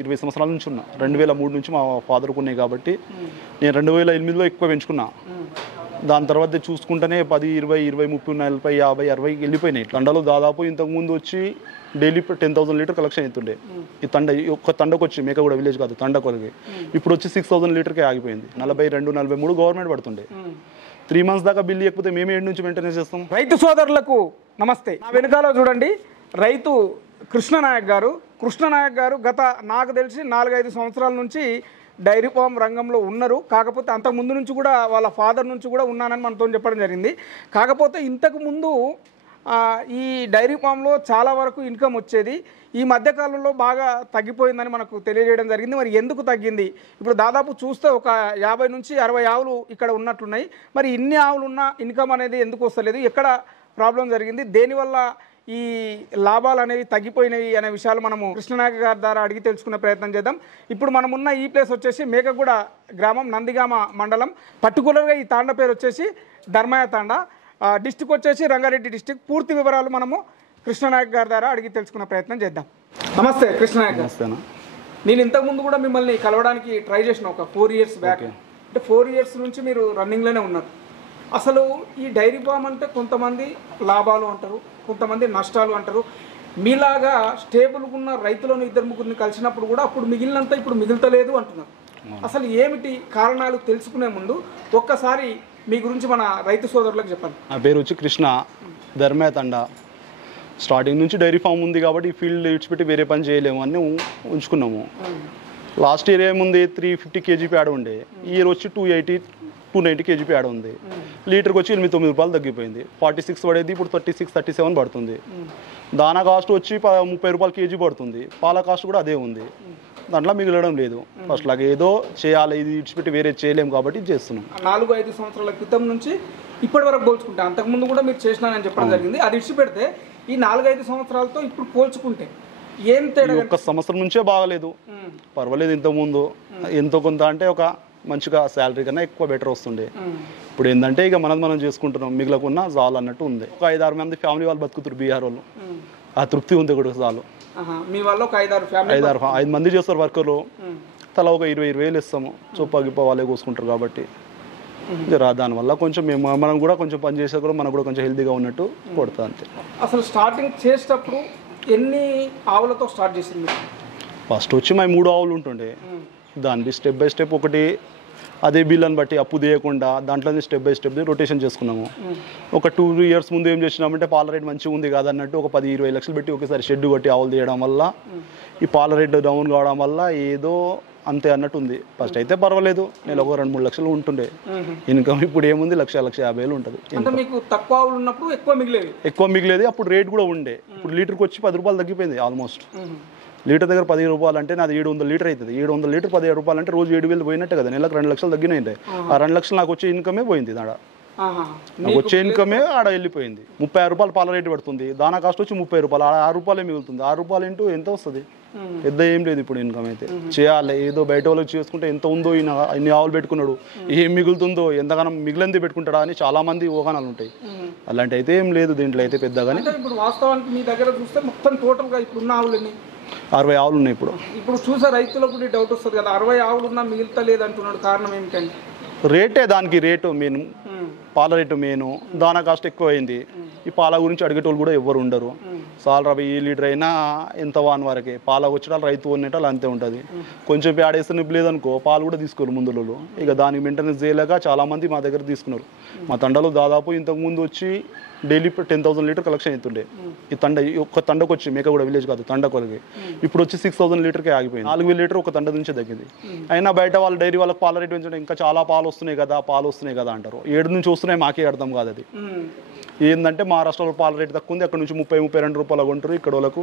20 సంవత్సరాల నుంచి ఉన్నా. 2003 నుంచి మా ఫాదర్కు ఉన్నాయి కాబట్టి నేను 2008లో ఎక్కువ పెంచుకున్నా. దాని తర్వాత చూసుకుంటేనే 10, 20, 20, 30, 40, 50, 60 వెళ్ళిపోయినాయి. తండలు దాదాపు ఇంతకుముందు వచ్చి డైలీ 10,000 లీటర్ కలెక్షన్ అవుతుండే. ఈ ఒక్క తండకు వచ్చి మేకగూడ విలేజ్ కాదు తండకొలకి ఇప్పుడు వచ్చి 6,000 లీటర్కే ఆగిపోయింది. 42, 43 గవర్నమెంట్ పడుతుండే. 3 మంత్స్ దాకా బిల్లు ఎక్కిపోతే మేము ఏడు నుంచి మెయింటెనెన్స్ చేస్తాం. రైతు సోదరులకు నమస్తే. నా వెనకాల చూడండి రైతు కృష్ణనాయక్ గారు గత నాకు తెలిసి 4-5 సంవత్సరాల నుంచి డైరీ ఫామ్ రంగంలో ఉన్నారు. కాకపోతే అంతకుముందు నుంచి కూడా వాళ్ళ ఫాదర్ నుంచి కూడా ఉన్నానని మనతో చెప్పడం జరిగింది. కాకపోతే ఇంతకుముందు ఈ డైరీ ఫామ్లో చాలా వరకు ఇన్కమ్ వచ్చేది. ఈ మధ్యకాలంలో బాగా తగ్గిపోయిందని మనకు తెలియజేయడం జరిగింది. మరి ఎందుకు తగ్గింది? ఇప్పుడు దాదాపు చూస్తే ఒక 50 నుంచి 60 ఆవులు ఇక్కడ ఉన్నట్లున్నాయి. మరి ఇన్ని ఆవులు ఉన్న ఇన్కమ్ అనేది ఎందుకు వస్తలేదు? ఎక్కడ ప్రాబ్లం జరిగింది? దేనివల్ల ఈ లాభాలు అనేవి తగ్గిపోయినవి అనే విషయాలు మనము కృష్ణనాయక్ గారి ద్వారా అడిగి తెలుసుకునే ప్రయత్నం చేద్దాం. ఇప్పుడు మనం ఉన్న ఈ ప్లేస్ వచ్చేసి మేకగూడ గ్రామం, నందిగామ మండలం. పర్టికులర్గా ఈ తాండ పేరు వచ్చేసి ధర్మయ్య తాండ. డిస్టిక్ వచ్చేసి రంగారెడ్డి డిస్టిక్. పూర్తి వివరాలు మనము కృష్ణనాయక్ గారి ద్వారా అడిగి తెలుసుకునే ప్రయత్నం చేద్దాం. నమస్తే కృష్ణనాయక్ గారు. నేను ఇంతకుముందు కూడా మిమ్మల్ని కలవడానికి ట్రై చేసిన ఒక 4 ఇయర్స్ బ్యాక్. అంటే 4 ఇయర్స్ నుంచి మీరు రన్నింగ్లోనే ఉన్నారు. అసలు ఈ డైరీ ఫామ్ అంటే కొంతమంది లాభాలు అంటారు, కొంతమంది నష్టాలు అంటారు. మీలాగా స్టేబుల్గా ఉన్న రైతులను 2-3 కలిసినప్పుడు కూడా అప్పుడు మిగిలినంత ఇప్పుడు మిగులుతలేదు అంటున్నారు. అసలు ఏమిటి కారణాలు తెలుసుకునే ముందు ఒక్కసారి మీ గురించి మన రైతు సోదరులకు చెప్పండి. నా పేరు వచ్చి కృష్ణ, ధర్మయ్య తండ. స్టార్టింగ్ నుంచి డైరీ ఫామ్ ఉంది కాబట్టి ఈ ఫీల్డ్ ఇచ్చిపెట్టి వేరే పని చేయలేము అని ఉంచుకున్నాము. లాస్ట్ ఇయర్ ఏముంది 350 kg ప్యాడ్ ఉండే. ఈ ఇయర్ వచ్చి 290 kg ప్యాడ్ ఉంది. లీటర్కి వచ్చి 89 రూపాయలు తగ్గిపోయింది. 46 పడేది ఇప్పుడు 36, 37 పడుతుంది. దానా కాస్ట్ వచ్చి 30 రూపాయలు కేజీ పడుతుంది. పాల కాస్ట్ కూడా అదే ఉంది. దాంట్లో మిగలడం లేదు. ఫస్ట్ లాగా ఏదో చేయాలి, ఇది ఇచ్చిపెట్టి వేరే చేయలేము కాబట్టి చేస్తున్నాం. 4-5 సంవత్సరాల క్రితం నుంచి ఇప్పటి వరకు పోల్చుకుంటే, అంతకుముందు కూడా మీరు చేసినానని చెప్పడం జరిగింది. అది ఇచ్చిపెడితే ఈ 4-5 సంవత్సరాలతో ఇప్పుడు పోల్చుకుంటే ఏం తేడా? ఒక్క సంవత్సరం నుంచే బాగలేదు, పర్వాలేదు. ఇంతకుముందు ఎంతో కొంత అంటే ఒక మంచిగా శాలరీ కన్నా ఎక్కువ బెటర్ వస్తుండే. ఇప్పుడు ఏంటంటే ఇక మనం చేసుకుంటున్నాం, మిగిలకున్నా చాలు అన్నట్టు ఉంది. ఒక 5-6 మంది ఫ్యామిలీ వాళ్ళు బతుకుతారు బీహార్ వాళ్ళు. ఆ తృప్తి ఉంది కూడా చాలు. మీ వల్ల ఒక 5 మంది చేస్తారు వర్కర్లు. తలా ఒక 20,000 వేలు ఇస్తాము. చొప్ప గిప్ప వాళ్ళే కోసుకుంటారు కాబట్టి దానివల్ల కొంచెం మనం కూడా కొంచెం పని చేసే కూడా మనకు కూడా కొంచెం హెల్తీగా ఉన్నట్టు కొడతా అంతే. అసలు స్టార్టింగ్ చేసేటప్పుడు ఎన్ని ఆవులతో స్టార్ట్ చేసింది? ఫస్ట్ వచ్చి మా 3 ఆవులు ఉంటుండే. దాన్ని స్టెప్ బై స్టెప్ ఒకటి అదే బిల్లని బట్టి అప్పు తీయకుండా దాంట్లోనే స్టెప్ బై స్టెప్ రొటేషన్ చేసుకున్నాము. ఒక 2 years ముందు ఏం చేసినామంటే పాల రేట్ మంచిగా ఉంది కాదన్నట్టు ఒక 10-20 లక్షలు పెట్టి ఒకేసారి షెడ్ కొట్టి ఆవులు తీయడం వల్ల ఈ పాల రేట్ డౌన్ కావడం వల్ల ఏదో అంతే అన్నట్టు ఉంది. ఫస్ట్ అయితే పర్వాలేదు, నేను ఒక 2-3 లక్షలు ఉంటుండే ఇన్కమ్. ఇప్పుడు ఏముంది 1,50,000 ఉంటుంది. మీకు తక్కువ ఆవులు ఉన్నప్పుడు ఎక్కువ మిగిలేది. అప్పుడు రేట్ కూడా ఉండే. ఇప్పుడు లీటర్కి వచ్చి 10 రూపాయలు తగ్గిపోయింది ఆల్మోస్ట్. లీటర్ దగ్గర 10 రూపాయలు అంటే నాది 700 లీటర్ అవుతుంది. 700 లీటర్ 17 రూపాయలు అంటే రోజు 7,000 పోయినట్టే కదా. నెలకు 2 లక్షలు తగ్గినాయి. ఆ 2 లక్షలు నాకు వచ్చే ఇన్కమే పోయింది. నాకు వచ్చే ఇన్కమే ఆడ వెళ్ళిపోయింది. 36 రూపాయలు పాల రేటు పడుతుంది. దానా కాస్ట్ వచ్చి 30 రూపాయలు. 6 రూపాయలే మిగులుతుంది. 6 రూపాయలు ఇంటూ ఎంత వస్తుంది? పెద్ద ఏం లేదు ఇప్పుడు ఇన్కమ్ అయితే. చేయాలి ఏదో బయట వాళ్ళకి చేసుకుంటే ఎంత ఉందో, ఇన్ని ఆవులు పెట్టుకున్నాడు ఏం మిగులుతుందో, ఎంతగానో మిగిలింది పెట్టుకుంటాడా అని చాలా మంది ఊహానాలు ఉంటాయి. అలాంటి అయితే ఏం లేదు దీంట్లో అయితే పెద్దగానే. ఇప్పుడు వాస్తవానికి మీ దగ్గర చూస్తే మొత్తం టోటల్గా ఇప్పుడున్న ఆవులని 60 ఆవులు ఉన్నాయి. ఇప్పుడు చూసే రైతులకు డౌట్ వస్తుంది కదా, 60 ఆవులు ఉన్నా మిగులుతలేదు అంటున్నాడు. కారణం ఏమిటండి? రేటే, దానికి రేటు మెయిన్, పాల రేటు మెయిన్. దానా కాస్ట్ ఎక్కువ అయింది. ఈ పాల గురించి అడిగేటోళ్ళు కూడా ఎవరు ఉండరు. సాల్ రవి ఈ లీటర్ అయినా ఎంత వాన్ వరకే. పాల వచ్చేటాలు రైతు కొనేటాలు అంతే ఉంటుంది. కొంచెం పేడేస్తే నిప్పు లేదనుకో పాలు కూడా తీసుకోరు ముందులో. ఇక దానికి మెయింటెనెన్స్ చేయలేక చాలామంది మా దగ్గర తీసుకున్నారు. మా తండలో దాదాపు ఇంతకుముందు వచ్చి డైలీ 10,000 లీటర్ కలెక్షన్ అవుతుండే. ఈ ఒక్క తండకు వచ్చి మేకగూడ విలేజ్ కాదు తండకొలకి ఇప్పుడు వచ్చి 6,000 లీటర్కే ఆగిపోయింది. 4,000 లీటర్ ఒక తండ నుంచే తగ్గింది. అయినా బయట వాళ్ళు డైరీ వాళ్ళకి పాల రేటు పెంచడం ఇంకా చాలా పాలు వస్తున్నాయి కదా అంటారు. 7 నుంచి వస్తున్నాయి, మాకే అర్థం కాదు. అది ఏంటంటే మహారాష్ట్రలో పాల రేటు తక్కువ ఉంది. అక్కడ నుంచి 30-32 రూపాయలు కొంటారు. ఇక్కడ వాళ్ళకు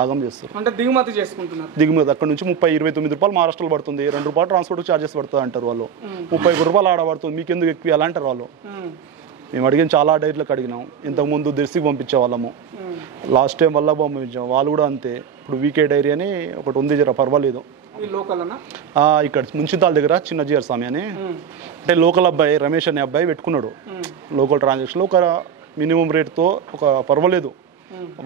ఆగం చేస్తారు. అంటే దిగుమతి చేసుకుంటున్నారు. అక్కడ నుంచి 30-29 రూపాయలు మహారాష్ట్రలో పడుతుంది. 2 రూపాయలు ట్రాన్స్పోర్ట్ ఛార్జెస్ పడుతుంది అంటారు వాళ్ళు. 31 రూపాయలు ఆడ పడుతుంది. మీకు ఎందుకు ఎక్కువ అలా అంటారు వాళ్ళు. మేము అడిగిన చాలా డైరీలకు అడిగినాం. ఇంతకుముందు దర్శికి పంపించే వాళ్ళము. లాస్ట్ టైం వల్ల పంపించాం. వాళ్ళు కూడా అంతే. ఇప్పుడు వీకే డైరీ అని ఒకటి ఉంది, జర పర్వాలేదు. ఇక్కడ మున్సిపాల్ దగ్గర చిన్న జీఆర్ స్వామి అని అంటే లోకల్ అబ్బాయి రమేష్ అనే అబ్బాయి పెట్టుకున్నాడు. లోకల్ ట్రాన్సాక్షన్లో ఒక మినిమం రేట్తో ఒక పర్వాలేదు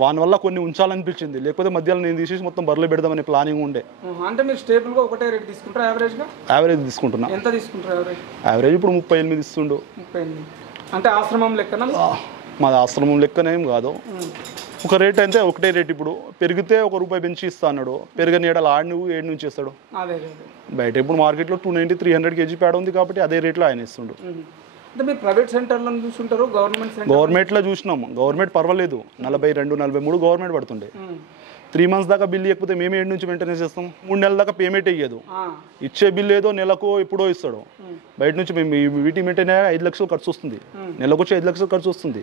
వాని వల్ల కొన్ని ఉంచాలనిపించింది, లేకపోతే మధ్యలో నేను తీసేసి మొత్తం బర్రెలు పెడదామనే ప్లానింగ్ ఉండే. అంటే మీరు స్టేబుల్గా ఒకటే రేట్ తీసుకుంటారా యావరేజ్గా? యావరేజ్ తీసుకుంటున్నా. ఎంత తీసుకుంటారు యావరేజ్? యావరేజ్ ఇప్పుడు 38 ఇస్తుండు. 38 అంటే ఆశ్రమం లెక్కన? మాది ఆశ్రమం లెక్కనేం కాదు, ఒక రేట్ అయితే ఒకటే రేట్. ఇప్పుడు పెరిగితే ₹1 పెంచి ఇస్తా అన్నాడు, పెరగని ఏడాలి ఆడు నువ్వు 7 నుంచి ఇస్తాడు. బయట ఇప్పుడు మార్కెట్లో 290 300 kg పేడ ఉంది కాబట్టి అదే రేట్లో ఆయన ఇస్తుండు. అంటే మీరు ప్రైవేట్ సెంటర్లో చూస్తుంటారు, గవర్నమెంట్లో చూసినాము. గవర్నమెంట్ పర్వాలేదు, 42 43 గవర్నమెంట్ పడుతుండే. 3 months దాకా బిల్ ఇవ్వకపోతే మేము 7 నుంచి మెయింటెనెన్స్ చేస్తాం. 3 నెలల దాకా పేమెంట్ ఇయ్యదు, ఇచ్చే బిల్ ఏదో నెలకు ఎప్పుడో ఇస్తాడు. బయట నుంచి మేము వీటి మెయింటైన్ 5 లక్షలు ఖర్చు వస్తుంది, నెలకు వచ్చి 5 లక్షలు ఖర్చు వస్తుంది.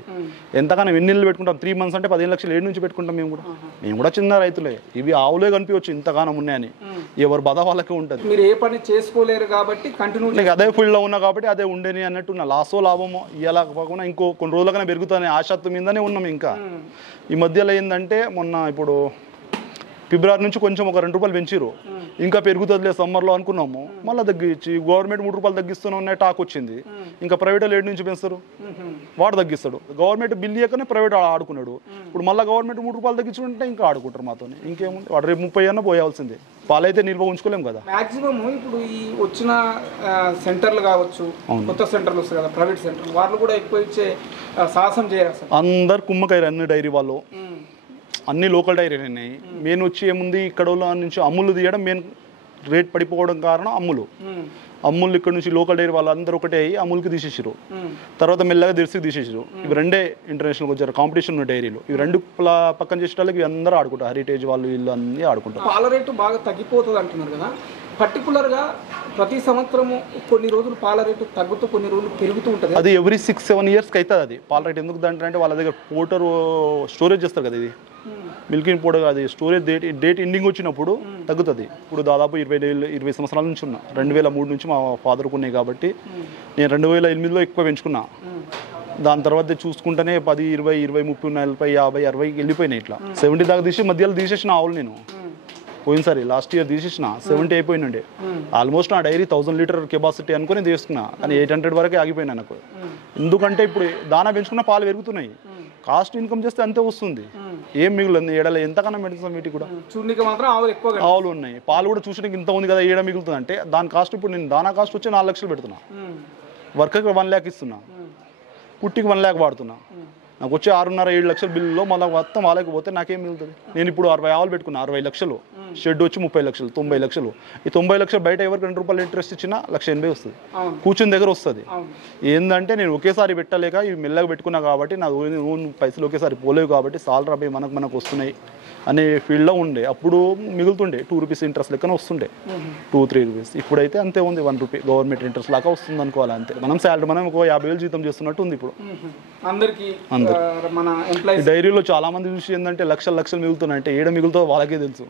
ఎంతగానో ఎన్ని నెలలు పెట్టుకుంటాం? 3 months అంటే 15 లక్షలు 7 నుంచి పెట్టుకుంటాం. మేము కూడా చిన్న రైతులే, ఇవి ఆవులే కనిపించవచ్చు ఇంతగానం ఉన్నాయని. ఎవరు బాధ వాళ్ళకే ఉంటుంది. మీరు ఏ పని చేసుకోలేరు కాబట్టి కంటిన్యూ అదే ఫీల్డ్లో ఉన్నా కాబట్టి అదే ఉండేని అన్నట్టు లాసో లాభమో ఇలా కాకుండా ఇంకో కొన్ని రోజులకైనా పెరుగుతానే ఆశాత్వం మీదనే ఉన్నాం. ఇంకా ఈ మధ్యలో ఏంటంటే మొన్న ఇప్పుడు ఫిబ్రవరి నుంచి కొంచెం ఒక ₹2 పెంచిరు, ఇంకా పెరుగుతుందిలే సమ్మర్లో అనుకున్నాము. మళ్ళీ తగ్గించి గవర్నమెంట్ ₹3 తగ్గిస్తూనే ఉన్నాయి టాక్ వచ్చింది. ఇంకా ప్రైవేట్ 7 నుంచి పెంచుతారు, వాడు తగ్గిస్తాడు. గవర్నమెంట్ బిల్ ఇయ్యకనే ప్రైవేట్ ఆడుకున్నాడు. ఇప్పుడు మళ్ళీ గవర్నమెంట్ ₹3 తగ్గించుకుంటే ఇంకా ఆడుకుంటారు మాతో. ఇంకేముంది, వాడు రేపు 30 అన్నా పోయాల్సిందే. పాలైతే నిల్వ ఉంచుకోలేము కదా. మాక్సిమం ఇప్పుడు ఈ వచ్చిన సెంటర్లు కావచ్చు, కొత్త సెంటర్లు వస్తాయి కదా ప్రైవేట్ సెంటర్లు, వాళ్ళు కూడా ఎక్కువ ఇచ్చే సాహసం చేయరు. అందరు కుమ్మకాయలు అన్ని డైరీ వాళ్ళు, అన్ని లోకల్ డైరీలు ఉన్నాయి. మెయిన్ వచ్చి ఏముంది, ఇక్కడ నుంచి అమ్ములు తీయడం మెయిన్ రేట్ పడిపోవడం కారణం అమ్ములు ఇక్కడ నుంచి లోకల్ డైరీ వాళ్ళందరూ ఒకటే అయ్యి అమూల్కి తీసేసారు. తర్వాత మెల్లగా దిర్సికి తీసేసారు. ఇవి రెండే ఇంటర్నేషనల్కి వచ్చారు, కాంపిటీషన్ ఉన్న డైరీలు. ఇవి రెండు పక్కన చేసే వాళ్ళకి ఇవి అందరూ ఆడుకుంటారు, హెరిటేజ్ వాళ్ళు వీళ్ళు అన్నీ ఆడుకుంటారు. పాల రేటు బాగా తగ్గిపోతుంది అంటున్నారు కదా, పర్టికులర్గా ప్రతి సంవత్సరము కొన్ని రోజులు పాల రేటు తగ్గుతూ కొన్ని రోజులు పెరుగుతూ ఉంటుంది. అది ఎవ్రీ 6-7 yearsకి అవుతుంది అది పాల రేట్. ఎందుకు అంటే వాళ్ళ దగ్గర పోటర్ స్టోరేజ్ చేస్తారు కదా, ఇది మిల్కింగ్ పౌడర్, అది స్టోరేజ్ డేట్ ఎండింగ్ వచ్చినప్పుడు తగ్గుతుంది. ఇప్పుడు దాదాపు 20 సంవత్సరాల నుంచి ఉన్నా, 2003 నుంచి మా ఫాదర్కు ఉన్నాయి కాబట్టి నేను 2008లో ఎక్కువ పెంచుకున్నా. దాని తర్వాత చూసుకుంటేనే 10, 20, 20, 30, 40, 50, 60 వెళ్ళిపోయినాయి. ఇట్లా 70 దాకా తీసి మధ్యలో తీసేసిన ఆవులు నేను పోయినసారి లాస్ట్ ఇయర్ తీసేసిన 70 అయిపోయినండే. ఆల్మోస్ట్ నా డైరీ 1000 లీటర్ కెపాసిటీ అనుకుని తీసుకున్నా, కానీ 800 వరకే ఆగిపోయినా నాకు. ఎందుకంటే ఇప్పుడు దానా పెంచుకున్న పాలు పెరుగుతున్నాయి, కాస్ట్ ఇన్కమ్ చేస్తే అంతే వస్తుంది, ఏం మిగులుంది ఏడలో ఎంతకన్నా మెడిసిన్ వీటికి కూడా. చూడడానికి మాత్రం ఆవులు ఉన్నాయి, పాలు కూడా చూసడానికి ఇంత ఉంది కదా, ఏడ మిగులుతుంది అంటే దాని కాస్ట్ ఇప్పుడు నేను దానా కాస్ట్ వచ్చి 4 లక్షలు పెడుతున్నా, వర్కర్కి 1 lakh ఇస్తున్నా, కుట్టికి 1 lakh వాడుతున్నా. నాకు వచ్చే 6.5-7 లక్షల బిల్లులో మళ్ళీ మొత్తం వాళ్ళకి పోతే నాకేం మిగులుతుంది? నేను ఇప్పుడు 60 ఆవులు పెట్టుకున్నా, 60 లక్షలు, షెడ్ వచ్చి 30 లక్షలు, 90 లక్షలు. ఈ 90 లక్షలు బయట ఎవరికి ₹2 ఇంట్రెస్ట్ ఇచ్చినా ₹180 వస్తుంది, కూర్చుని దగ్గర వస్తుంది. ఏంటంటే నేను ఒకేసారి పెట్టలేక ఇవి మెల్లగా పెట్టుకున్నా కాబట్టి నా ఓన్ పైసలు ఒకేసారి పోలేవు కాబట్టి సాలరీ మనకు వస్తున్నాయి అనే ఫీల్డ్లో ఉండే. అప్పుడు మిగులుతుండే ₹2 ఇంట్రెస్ట్ లెక్కన వస్తుండే, ₹2-3. ఇప్పుడైతే అంతే ఉంది, ₹1 గవర్నమెంట్ ఇంట్రెస్ట్ లాగా వస్తుంది అనుకోవాలి అంతే. మనం శాలరీ మనం ఒక 50,000 జీతం చేస్తున్నట్టు ఉంది ఇప్పుడు అందరికీ. డైరీలో చాలా మంది చూసి ఏంటంటే లక్షలు మిగులుతున్నాయి అంటే ఏడ మిగులుతుందో వాళ్ళకే తెలుసు.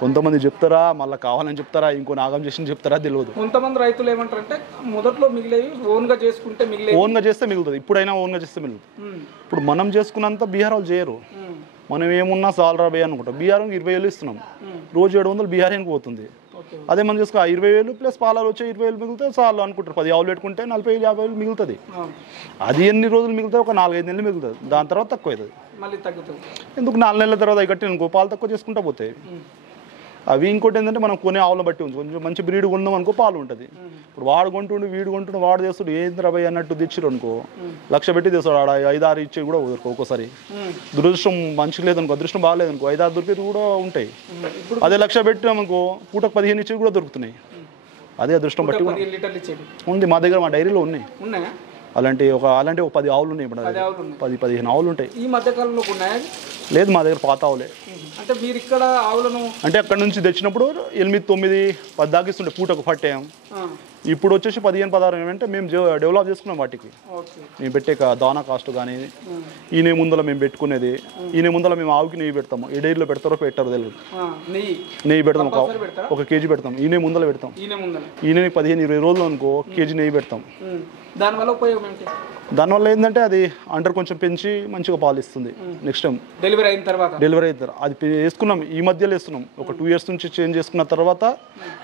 కొంతమంది చెప్తారా, మళ్ళీ కావాలని చెప్తారా, ఇంకో నాగం చేసి చెప్తారా తెలియదు. కొంతమంది రైతులు ఏమంటారంటే మొదట్లో మిగిలేవి ఓన్గా చేసుకుంటే ఓన్గా చేస్తే మిగులుతుంది, ఇప్పుడైనా ఓన్గా చేస్తే మిగులుతుంది. ఇప్పుడు మనం చేసుకున్నంత బీహార్ వాళ్ళు చేయరు. మనం ఏమున్నా సాలరీ అనుకుంటాం, బీహార్కి 20,000 ఇస్తున్నాం, రోజు 700 బీహార్కి పోతుంది. అదే మనం చేసుకో 20,000 ప్లస్ పాలాలు వచ్చే 20,000 మిగులుతాయి చాలు అనుకుంటారు. 10 ఆవులు పెట్టుకుంటే 40,000-50,000 మిగులుతుంది. అది ఎన్ని రోజులు మిగులుతాయి? ఒక 4-5 నెలలు మిగులుతుంది, దాని తర్వాత తక్కువ అవుతుంది, మళ్ళీ తగ్గుతుంది. ఎందుకు 4 నెలల తర్వాత కట్టి అనుకో పాలు తక్కువ చేసుకుంటా పోతాయి అవి. ఇంకోటి ఏంటంటే మనం కొనే ఆవులను బట్టి ఉంది, కొంచెం మంచి బ్రీడ్ కొందాం అనుకో పాలు ఉంటుంది. ఇప్పుడు వాడు కొంటుండు వీడు కొంటుండు వాడు చేస్తుడు ఏంది రబాయ్ అన్నట్టు తెచ్చిరు అనుకో, 1 లక్ష పెట్టి తెస్తాడు, ఆడ 5-6 ఇచ్చే కూడా కుదరదు ఒక్కోసారి. దురదృష్టం మంచిగా లేదనుకో, అదృష్టం బాగాలేదనుకో 5-6 దొరికేది కూడా ఉంటాయి. అదే 1 లక్ష పెట్టామనుకో పూటకు 15 ఇచ్చేవి కూడా దొరుకుతున్నాయి. అదే అదృష్టం బట్టి ఉంది. మా దగ్గర మా డైరీలో ఉన్నాయి అలాంటి ఒక 10 ఆవులు ఉన్నాయి. ఇప్పుడు 10-15 ఆవులు ఉంటాయి. ఈ మధ్యకాలంలో ఉన్నాయా? లేదు, మా దగ్గర పాత ఆవులే. అంటే మీరు ఇక్కడ ఆవులను అంటే అక్కడ నుంచి తెచ్చినప్పుడు 8-9-10 దాకా ఇస్తుండే పూటకు పట్టాం. ఇప్పుడు వచ్చేసి 15-16 అంటే మేము డెవలప్ చేసుకున్నాం వాటికి. మేము పెట్టే దానా కాస్ట్ కానీ ఈయన ముందర మేము పెట్టుకునేది, ఈయన ముందర మేము ఆవుకి నెయ్యి పెడతాము. ఏ డైరీలో పెడతారో పెట్టారో తెలియదు, నెయ్యి పెడతాం, ఒక కేజీ పెడతాం, ఈయన ముందర పెడతాం. ఈయన 15-20 రోజులు అనుకో కేజీ నెయ్యి పెడతాం. దానివల్ల ఉపయోగం ఏంటి? దానివల్ల ఏంటంటే అది అండర్ కొంచెం పెంచి మంచిగా పాలు ఇస్తుంది. నెక్స్ట్ టైం డెలివరీ అయిన తర్వాత అది వేసుకున్నాం, ఈ మధ్యలో వేస్తున్నాం. ఒక 2 years నుంచి చేంజ్ చేసుకున్న తర్వాత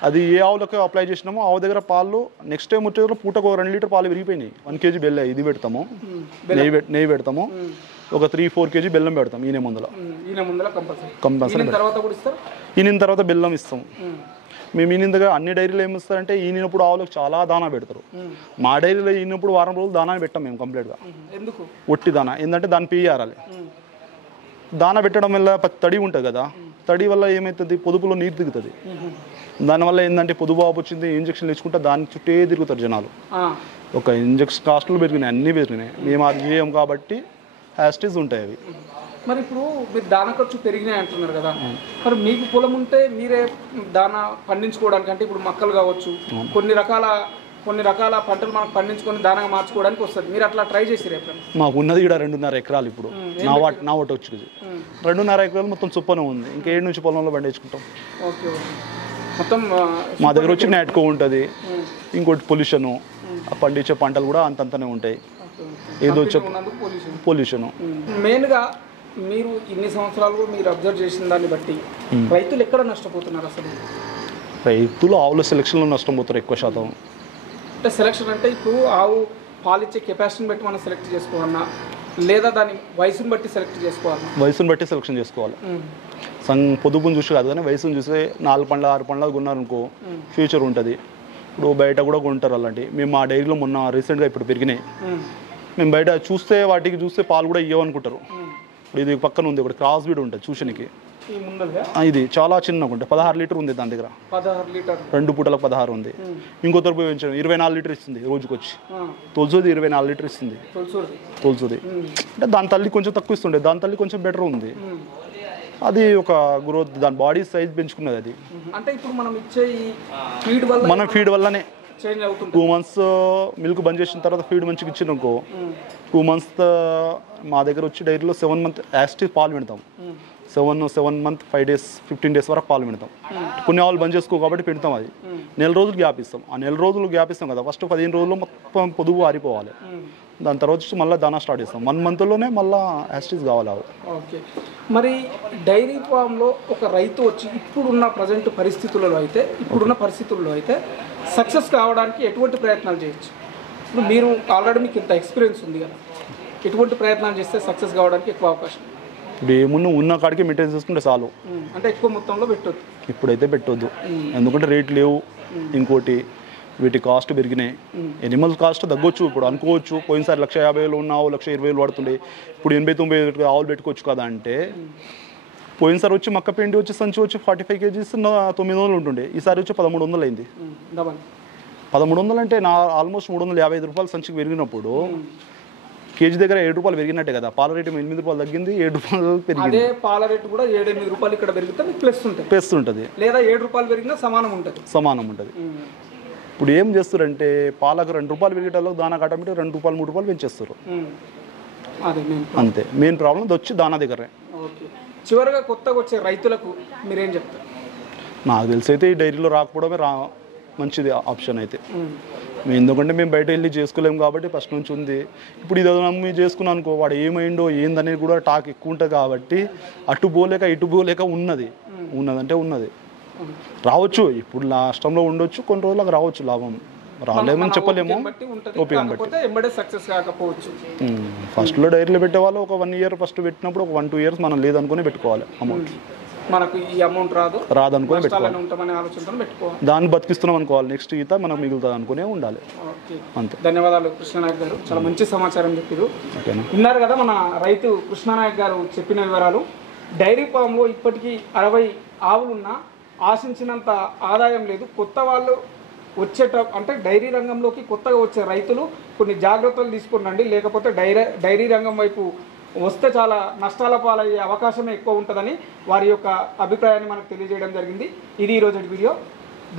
అది ఏ ఆవులకు అప్లై చేసినామో ఆవు దగ్గర పాలు నెక్స్ట్ టైం వచ్చేది పూటకు 2 లీటర్ పాలు విరిగిపోయినాయి. 1 కేజీ బెల్లం ఇది పెడతాము, నెయ్యి పెడతాము, ఒక 3-4 కేజీ బెల్లం పెడతాం ఈయన ముందర కంపల్సరీ. ఈయన తర్వాత బెల్లం ఇస్తాం. మేము ఈయనగా అన్ని డైరీలో ఏమి ఇస్తారంటే ఈయనప్పుడు ఆవులకు చాలా దానా పెడతారు. మా డైరీలో ఈయనప్పుడు వారం రోజులు దానా పెట్టాం మేము కంప్లీట్గా. ఒట్టి దానా ఏంటంటే దాన్ని పియ్యారాలి. దానా పెట్టడం వల్ల తడి ఉంటుంది కదా, తడి వల్ల ఏమవుతుంది పొదుపులో నీరు దిగుతుంది. దానివల్ల ఏంటంటే పొదుపు ఆపు వచ్చింది, ఇంజక్షన్ ఇచ్చుకుంటే దాని చుట్టే తిరుగుతారు జనాలు. ఒక ఇంజక్షన్ కాస్టులు పెరిగినాయి, అన్నీ పెరిగినాయి. మేము అది చేయం కాబట్టి హ్యాస్టీస్ ఉంటాయి అవి. మరి ఇప్పుడు మీరు దానా ఖర్చు పెరిగినాయి అంటున్నారు కదా, మరి మీకు పొలం ఉంటే మీరే దానా పండించుకోవడానికి, అంటే ఇప్పుడు మొక్కలు కావచ్చు, కొన్ని రకాల పంటలు మనకు పండించుకొని దానాగా మార్చుకోవడానికి వస్తుంది. మీరు అట్లా ట్రై చేసిరు ఎప్పుడైనా? మాకు ఉన్నది ఇక్కడ 2.5 ఎకరాలు. ఇప్పుడు నా ఒకటి వచ్చి 2.5 ఎకరాలు మొత్తం చుప్పనే ఉంది. ఇంకా 7 నుంచి పొలంలో పండించుకుంటాం. ఓకే, మొత్తం మా దగ్గర వచ్చి నాటుకో ఉంటుంది, ఇంకోటి పొల్యూషను. పండించే పంటలు కూడా అంతంతనే ఉంటాయి. ఏదో వచ్చే పొల్యూషను. మెయిన్గా మీరు ఇన్ని సంవత్సరాలు మీరు అబ్జర్వ్ చేసిన దాన్ని బట్టి రైతులు ఎక్కడ నష్టపోతున్నారు అసలు? రైతులు ఆవుల సెలక్షన్లో నష్టపోతారు ఎక్కువ శాతం. అంటే సెలక్షన్ అంటే ఇప్పుడు ఆవు పాలిచ్చే కెపాసిటీని బట్టి మనం సెలెక్ట్ చేసుకోవాలన్నా, లేదా దాని వయసుని బట్టి సెలెక్ట్ చేసుకోవాలి? వయసుని బట్టి సెలెక్షన్ చేసుకోవాలి. పొదుపుని చూసి కాదు కానీ వయసుని చూస్తే 4 పండ్ల 6 పండ్ల కొన్నారనుకో ఫ్యూచర్ ఉంటుంది. ఇప్పుడు బయట కూడా కొంటారు అలాంటి. మేము మా డైరీలో మొన్న రీసెంట్గా ఇప్పుడు పెరిగినాయి. మేము బయట చూస్తే వాటికి చూస్తే పాలు కూడా ఇవ్వనుకుంటారు. ఇప్పుడు ఇది పక్కన ఉంది ఒకటి క్రాస్ బీడ్ ఉంటుంది చూసానికి. ఇది చాలా చిన్నగా ఉంటుంది, 16 లీటర్ ఉంది దాని దగ్గర. 2 పూటలకు 16 ఉంది. ఇంకో తరపు 24 లీటర్ ఇస్తుంది రోజుకి వచ్చి. తొలసూది 24 లీటర్ ఇస్తుంది. తొలసూది అంటే దాని తల్లి కొంచెం తక్కువ ఇస్తుండే, దాని తల్లి కొంచెం బెటర్ ఉంది. అది ఒక గ్రోత్, దాని బాడీ సైజ్ పెంచుకున్నది అది. అంటే ఇప్పుడు మనం ఇచ్చే ఫీడ్ వల్ల, మనం ఫీడ్ వల్లనే 2 మంత్స్ మిల్క్ బంద్ చేసిన తర్వాత ఫీడ్ మంచిగా ఇచ్చినాకో 2 మంత్స్ మా దగ్గర వచ్చి డైరీలో 7 మంత్ యాస్టివ్ పాలు పెడతాం. 7 మంత్ 5 డేస్ 15 డేస్ వరకు పాలు పెడతాం. కొన్ని ఆవులు బంద్ చేసుకో కాబట్టి పెడతాం. అది 4 రోజులు గ్యాప్ ఇస్తాం. ఆ 4 రోజులు గ్యాప్ ఇస్తాం కదా, ఫస్ట్ 15 రోజుల్లో మొత్తం పొదుగు ఆరిపోవాలి. దాని తర్వాత వచ్చి మళ్ళీ దానా స్టార్ట్ చేస్తాం. 1 మంత్లోనే మళ్ళీ యాస్టిస్ కావాలి అవి. ఓకే, మరి డైరీ ఫామ్లో ఒక రైతు వచ్చి ఇప్పుడున్న ప్రజెంట్ పరిస్థితులలో అయితే సక్సెస్ కావడానికి ఎటువంటి ప్రయత్నాలు చేయొచ్చు? ఇప్పుడు మీరు ఆల్రెడీ మీకు ఇంత ఎక్స్పీరియన్స్ ఉంది కదా, ఎటువంటి ప్రయత్నాలు చేస్తే సక్సెస్ కావడానికి ఎక్కువ అవకాశం? ఇప్పుడు ఏమున్నా ఉన్న కాడికి మెయింటైన్ చేసుకుంటే చాలు. అంటే ఎక్కువ మొత్తంలో పెట్టొద్దు? ఇప్పుడైతే పెట్టొద్దు, ఎందుకంటే రేట్లు లేవు. ఇంకోటి వీటి కాస్ట్ పెరిగినాయి. ఎనిమల్ కాస్ట్ తగ్గొచ్చు. ఇప్పుడు అనుకోవచ్చు పోయినసారి 1,50,000 ఉన్న ఆవు 1,20,000 పడుతుండే, ఇప్పుడు 80-90 ఆవులు పెట్టుకోవచ్చు కదా అంటే. పోయినసారి వచ్చి మక్క పిండి వచ్చి సంచి వచ్చి 45 kgs 900 ఉంటుండే, ఈసారి వచ్చి 1,300 అయింది. 1,300 అంటే ఆల్మోస్ట్ 355 రూపాయలు సంచికి పెరిగినప్పుడు కేజీ దగ్గర 7 రూపాయలు పెరిగినట్టే కదా. పాల రేటు 8 రూపాయలు తగ్గింది, 7 రూపాయలు పెరిగింది. అదే పాల రేటు కూడా 7-8 రూపాయలు ఇక్కడ పెరిగితే ప్లస్ ఉంటుంది, లేదా 7 రూపాయలు పెరిగినా సమానం ఉంటుంది. ఇప్పుడు ఏం చేస్తారంటే పాలకు 2 రూపాయలు పెరిగేటలో దానా ఆటోమేటిక్ 2 రూపాయలు 3 రూపాయలు పెంచేస్తారు. అంతే మెయిన్ ప్రాబ్లం వచ్చి దానా దగ్గరే. చివరిగా కొత్తగా వచ్చే రైతులకు మీరేం చెప్తారు? నాకు తెలిసి అయితే ఈ డైరీలో రాకపోవడమే మంచిది ఆప్షన్ అయితే. ఎందుకంటే మేము బయట వెళ్ళి చేసుకోలేము కాబట్టి ఫస్ట్ నుంచి ఉంది. ఇప్పుడు ఇది నమ్మి చేసుకున్నాను అనుకో, వాడు ఏమైండో ఏందనేది కూడా టాక్ ఎక్కువ ఉంటుంది కాబట్టి అటు పోలేక ఇటు పోలేక ఉన్నదంటే ఉన్నది. రావచ్చు, ఇప్పుడు నష్టంలో ఉండొచ్చు, కొన్ని రోజులకు రావచ్చు లాభం. రాలేమని చెప్పలేము, ఓపిక బట్టి. సక్సెస్ కాకపోవచ్చు. ఫస్ట్లో డైరీలో పెట్టే వాళ్ళు ఒక 1 year ఫస్ట్ పెట్టినప్పుడు ఒక 1-2 years మనం లేదనుకుని పెట్టుకోవాలి. అమౌంట్ మనకు ఈ అమౌంట్ రాదనుకుని పెట్టుకోవాలి. దాన్ని బతికిస్తున్నాం అనుకోవాలి, నెక్స్ట్ ఈత మనకు మిగులుతుంది అనుకునే ఉండాలి. అంతే. ధన్యవాదాలు కృష్ణనాయక్ గారు, చాలా మంచి సమాచారం చెప్పారు. విన్నారు కదా మన రైతు కృష్ణనాయక్ గారు చెప్పిన వివరాలు. డైరీ ఫామ్లో ఇప్పటికీ 60 ఆవులున్నా ఆశించినంత ఆదాయం లేదు. కొత్త వాళ్ళు అంటే డైరీ రంగంలోకి కొత్తగా వచ్చే రైతులు కొన్ని జాగ్రత్తలు తీసుకురండి, లేకపోతే డైరీ రంగం వైపు వస్తే చాలా నష్టాల పాలయ్యే అవకాశమే ఎక్కువ ఉంటుందని వారి యొక్క అభిప్రాయాన్ని మనకు తెలియజేయడం జరిగింది. ఇది ఈరోజు వీడియో.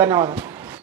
ధన్యవాదాలు.